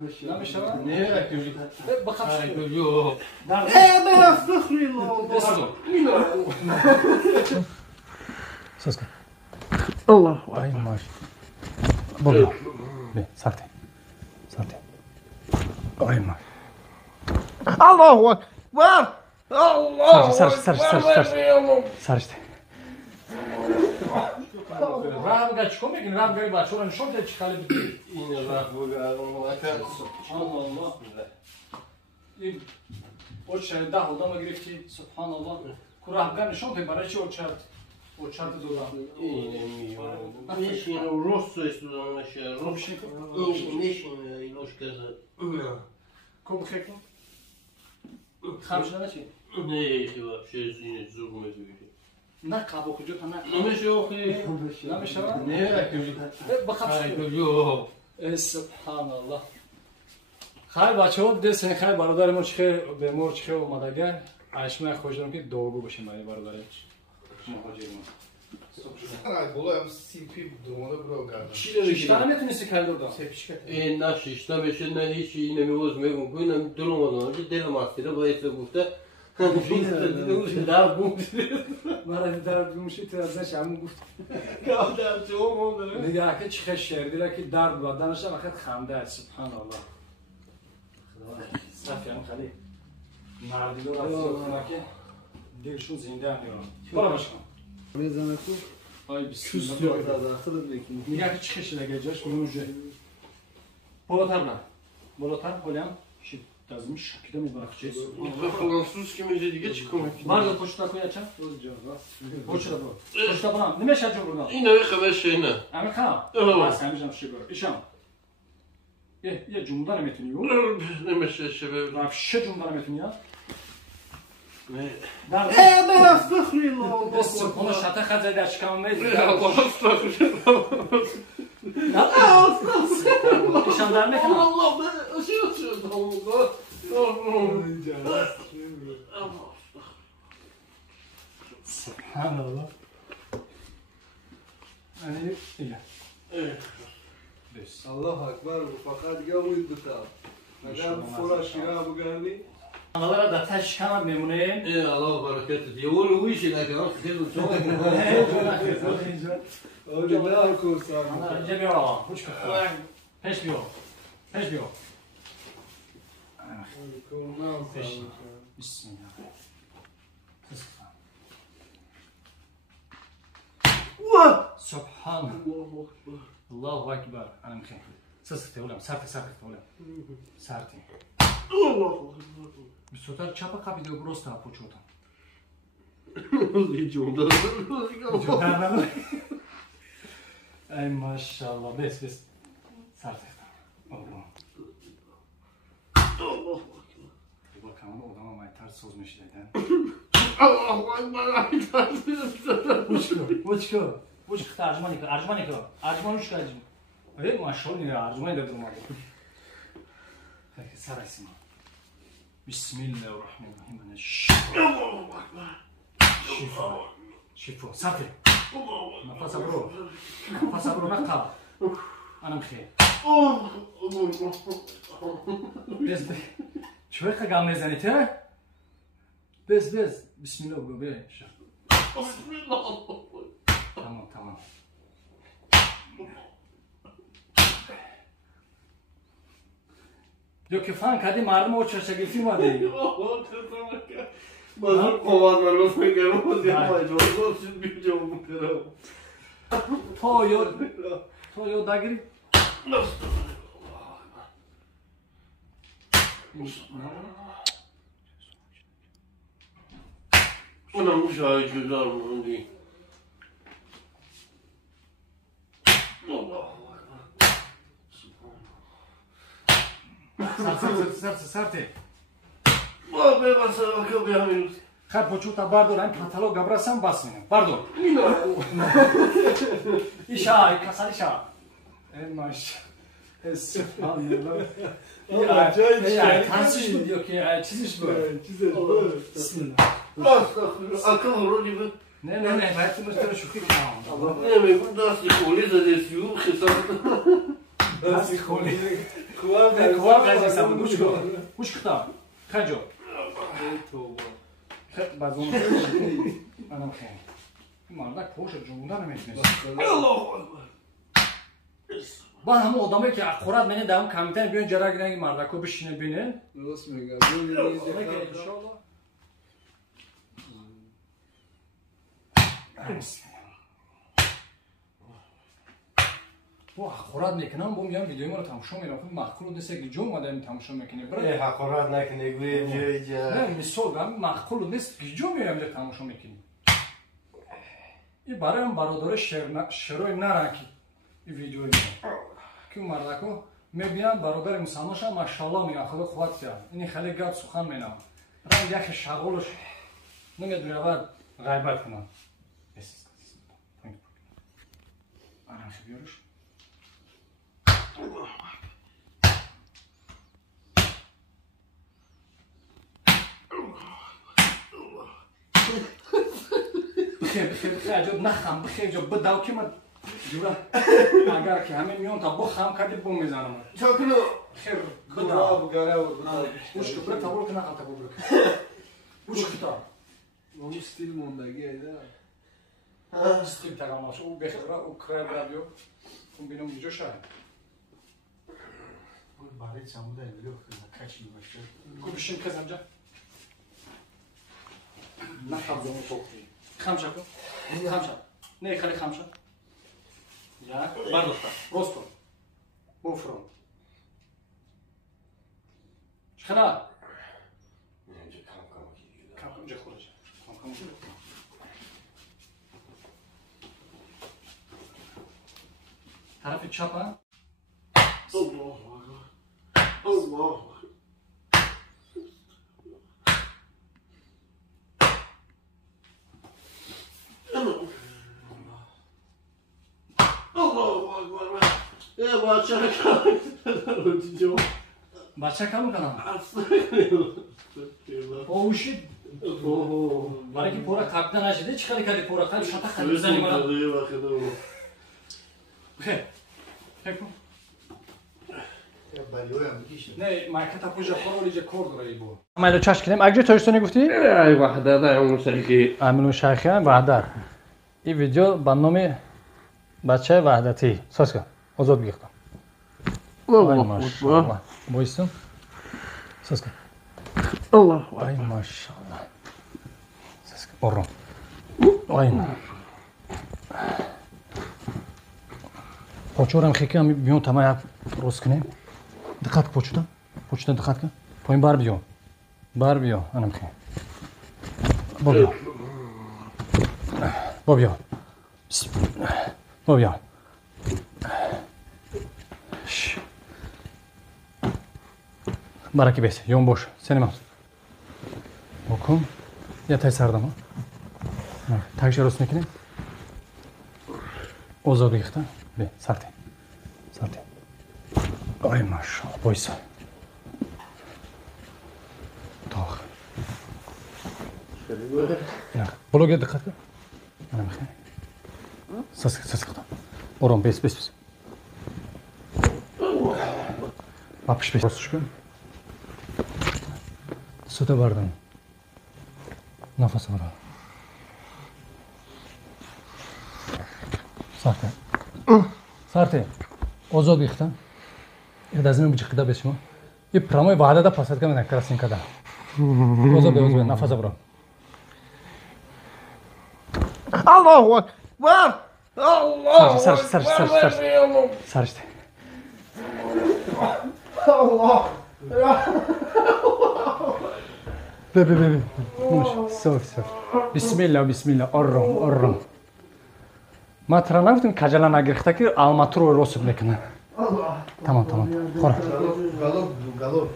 نمیشه نه اکتیویتی بخواه یو من استخری ساز کن الله وای ماش بابا به ساعت وای ماش الله اکبر الله سرشته رام گچ کو میگن رام گری بچه رو نشون ده چی خالی این راه سبحان الله این اوچه ده آدم گرفتی سبحان الله کورهمگر نشون ده برای چی اوچه دورم میشین و روست استودان نشه میشین ایلوش کزه کم خیکن خمش نمیشی نه خیلی شیرینی زور میگیری نه کابو کجا کنه نمیشه آخی نمیشه نه اکتیویتی بخواه یو سبحان الله خیلی بچه ها دستن خیلی برادر ما چخه به مور چخه اومدگه عشمه خوش دارم که داغو باشیم برای برادرش مهاجر ما Bolam simpi domada bura garda. شیشتانه میتونستی کل دادم این نه شیشتا بشه نه هیچی نمیوز میگم کنم درم آدم که دلم آسیده باید گفته در بوم مرا در بومشی تو ازش همون گفت کام در چه مونده نگاه که چخه شعر دیره که درد بدنش هم وقت خنده سبحان الله صفی هم خیلی مردی دو رفت که دلشون زنده هم میرون برا باشم Mezana ku آی بسم küstü الله orada asıl bekliyor. نگاه که چخه شده جاش بونوجه بالاتر نه بالاتر خودم شد دازمی شکیده میبرخ چیز Fransız kimece دیگه çıkmak. مرد پشت کوی اچا پشت برو پشت برام نمیشه جو برو این ne خبر şey ne? اما خام اوه. بس همیشه شیبر ایشام یه جمله نمیتونی و Neymiş şebe? رفش جمله نمیتونی ها Ne? در Ben استخری دست کنه شاته خزه در چکم میز Allah estağfurullah. نه ایشان در میکنم Allah be şey atıyor Allah. سبحان الله yani iyi Evet. بس Allah akbar fakat ya uydu ta. Agar fora şira bu gardi. Analara da taş kamar memnunum. Allah bereket ediyor. Onu bu işi lakin xeyr çok. Öyle ne alkorsan. Ana önce bir ara. Hoş geldin. Peş bir o. Peş bir o. Bismillah. Subhan. Allahu Ekber. Anam khay. Sırtı oğlum, sırtı oğlum. Sırtı. Bir sotar çapa kapıda burası da poçotan. Hiç onda. Ay maşallah. Bes. Sırtı. Oğlum. Allah. Bakalım odama maytar sözmüş dedi. Allah Allah. Uçko. Uçko arjmanik. Arjman uçko arjman. Ay maşallah ne arjman da durmadı. Peki sarayım. Bismillahirrahmanirrahim. Şifa. Safir. Nefes abro nakal. Anam xeyr. Bez. Çöre kagam mezani te? Bez. Bismillah bu be. Bismillah. Tamam. Yok ki fan kadi mardım o çarşıya filmadı. Bazı kovanlar olsa gelmez yapmayacağım. Olsun bir cevabı kırarım. Toyo dagir. Ona müşahit güzel mi değil? Allah. Sarte. Abi ben sana bakabiliyorum. Хай почута бардор ам каталог габрасам басминам. Бардор. Иша, касалиша. Эмаш. Subhanallah. Ya tansiyon diyor ki çiziş bu. Çiziş bu. Bismillah. Akıl olur gibi. Ne, hayatımız böyle şükür. Allah ne mi bu da sık oluyor da desiyor. دست خولی خواب خواب قضیه سمون گوش کتا خجو بعد اون منم خیلی مردک پوش جونده نمیتونست بعد همه آدمایی که خورد منه دهم کمتر بیان جرا گیرن این مردکو بشینه بینه درست میگم و خورد میکنم با میگم ویدیو ما رو تماشا میکنم مخکول نیست که جو اومدم تماشا میکنه برای حقارت نکنه گوی جای جا نه مثال هم مخکول نیست که جو میرم جا تماشا میکنیم این برای هم برادر شروع نرکی این ویدیو ما که مردکو میبینن برادر مسلمانش هم ماشاءالله میگن خدا خوبت کرد این خیلی گپ سخن مینم رنگ یک شغلش نمیدونه بعد غیبت کنن آنها بیارش بخیر عجب نخم بخیر جا بداو که من جورا اگر که همین میون تا بخم کردی بوم میزنم چا کنو خیر بداو گوش که برای تبول که نخم تبول برای گوش که تا اون استیل موندگی ایده استیل تقاماش او بخیر او کرای برابیو اون بینم بیجا شاید برای چموده ایلیو کچی باشه کو بشین کزم جا نخم زمون توقفی خمشا کن خمشا نه خیلی خمشا یا برداشتا روستو بفرون چخلا کم کم جا خورج کم کم جا طرف چپ ها الله بچه کم کنم اوشید برای که پورا قبضه نشده چی خیلی کردی پورا قبض شتا خیلی بزنی مرا خیلی کن نه مرکت پوجا خورو لیجه کور داره ای بو عملو چاش کنیم اگه تویستونی گفتی؟ ای وحده ده همون شریکی عملو شیخی هم وحده این ویدیو به نام بچه وحدتی ساز کن آزاد بگیختم ای ماشالله بایستم ساز کن الله ای ماشالله ساز کن برون ای ما پاچورم خیلی هم بیون تمام روز کنیم دقت کن پوچتا دقت کن پایین بر بیا انم خیلی بابیا بابیا برکی بیس یون boş seni mal okum yatay sardım ha takşar olsun ikini ozo bıyıkta be sartı ay maşallah boysa tak bloğa dikkat et ana bakayım ses kıta oran bes Apış beş çıkın. Süte vardım. Nefes var. Sarte. Ozo bıxtan. Edazını bıçıqda beşmo. I pramoy vahada da pasatka mena krasinka da. Ozo be nefes var. Allahu Akbar. Allah. Sar işte. Allah. Be. Sof. Bismillah. Arram. Matranavtun kajalana girxta ki almatru rosub nekna. Allah. Tamam. Xora. Galop.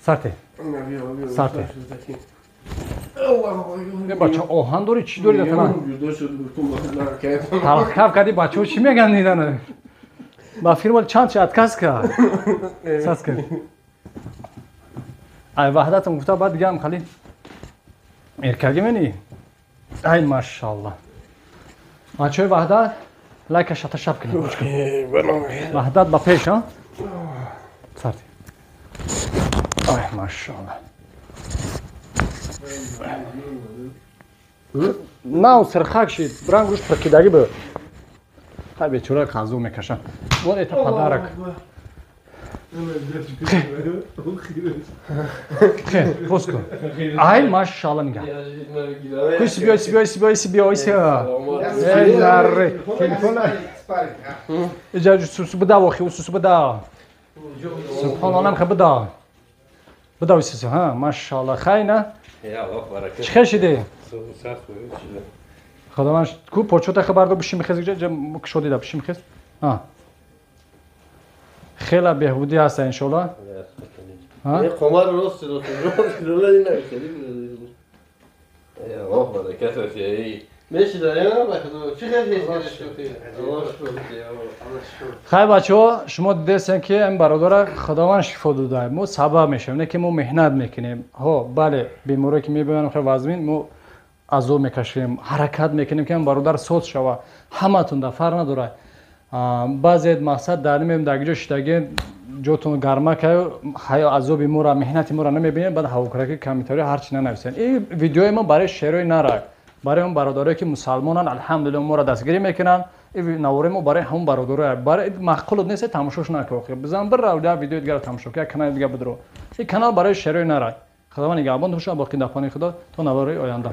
Sarte. Ne bacha ohan dori chi dori da tana. Talxav kadi bacho chi megan nidana. Ba firmal chand chat kaska. Saska. Ay vahdatum gufta bad gam khali. Erkagi meni. Ay maşallah. Açoy vahdat لایکش تشاب کنید وحدت با پیش ها سرد آه ماشاءالله نه سرخک شید برنگ روش پرکیدگی به خیلی بیچاره خازو میکشن بود ایتا پدرک خیلی پوست کن ای ماشاءالله میگم کسی بیا ای نره تلفن اجازه سوسو بده واخی سوسو بده سبحان الله نمیخواد بده سوسو ها ماشاءالله خیلی نه چه شده خداوند کو پوچوت خبر دو بشیم خیز جا شدی دا بشیم خیز ها خیلی بهبودی هست ان شاء الله ها قمار راست رولا دینا یا الله برکت فیه میشه داره چی خیلی بچه‌ها شما دیدین که این برادر خداوند شفا داده ما سبب میشیم نه که ما مهنت میکنیم ها بله بیماری که میبینیم خیلی وزمین ما ازو میکشیم حرکت میکنیم که این برادر صوت شوه همتون در فرق نداره بعضی مقصد در نمیم در اینجا شدگی جوتون گرمه که حیا ازو بیمار مهنت ما را نمیبینیم بعد هواکرکی کمیتاری هرچی ننویسین این ویدیوی ما برای شیروی نرک برای اون برادرایی که مسلمانان الحمدلله ما را دستگیری میکنن این نواره ما برای همون برادرای برای معقول نیست تماشاش نکنه بزن بر رو ویدیو دیگه تماشا کنه کانال دیگه بدرو این کانال برای شیروی نرک خداوند نگهبان باشه باقی دفعه خدا تا نواره آینده